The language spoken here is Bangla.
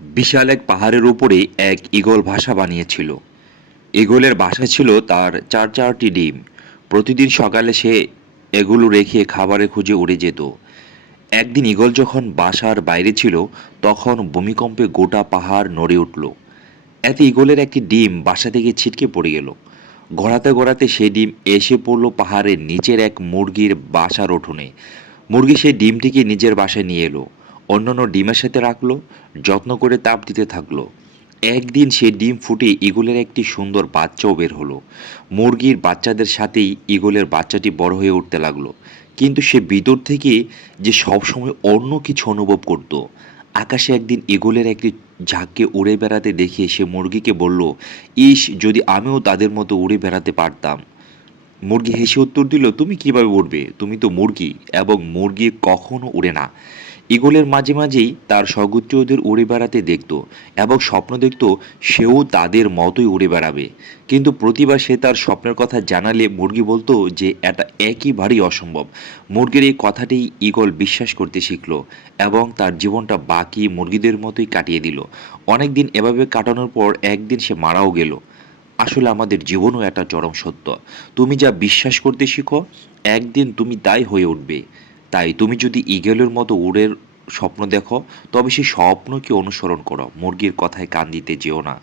বিশাল এক পাহাড়ের উপরে এক ঈগল বাসা বানিয়েছিল। ঈগলের বাসা ছিল তার চারটি ডিম। প্রতিদিন সকালে সে এগুলো রেখে খাবারের খুঁজে উড়ে যেত। একদিন ঈগল যখন বাসার বাইরে ছিল, তখন ভূমিকম্পে গোটা পাহাড় নড়ে উঠল। এতে ঈগলের একটি ডিম বাসা থেকে ছিটকে পড়ে গেল। গড়াতে গড়াতে সেই ডিম এসে পড়ল পাহাড়ের নিচের এক মুরগির বাসার উঠোনে। মুরগি সেই ডিমটিকে নিজের বাসায় নিয়ে এলো, অন্যান্য ডিমের সাথে রাখলো, যত্ন করে তাপ দিতে থাকলো। একদিন সেই ডিম ফুটে ঈগলের একটি সুন্দর বাচ্চাও বের হলো। মুরগির বাচ্চাদের সাথেই ঈগলের বাচ্চাটি বড় হয়ে উঠতে লাগলো। কিন্তু সে ভিতর থেকে যে সবসময় অন্য কিছু অনুভব করত। আকাশে একদিন ঈগলের একটি ঝাঁককে উড়ে বেড়াতে দেখে সে মুরগিকে বলল, ইস, যদি আমিও তাদের মতো উড়ে বেড়াতে পারতাম। মুরগি হেসে উত্তর দিল, তুমি কিভাবে উড়বে? তুমি তো মুরগি, এবং মুরগি কখনো উড়ে না। ঈগলের মাঝে মাঝেই তার সহোদরদের উড়ে বেড়াতে দেখত এবং স্বপ্ন দেখত সেও তাদের মতোই উড়ে বেড়াবে। কিন্তু প্রতিবার সে তার স্বপ্নের কথা জানালে মুরগি বলতো যে এটা একেবারেই অসম্ভব। মুরগির এই কথাতেই ঈগল বিশ্বাস করতে শিখল এবং তার জীবনটা বাকি মুরগিদের মতোই কাটিয়ে দিল। অনেক দিন এভাবে কাটানোর পর একদিন সে মারাও গেল। আসলে আমাদের জীবনও একটা চরম সত্য। তুমি যা বিশ্বাস করতে শিখো, একদিন তুমি তাই হয়ে উঠবে। তাই তুমি যদি ঈগলের মতো উড়ের স্বপ্ন দেখো, তবে সেই স্বপ্নকে অনুসরণ করো, মুরগির কথায় কান দিতে যেও না।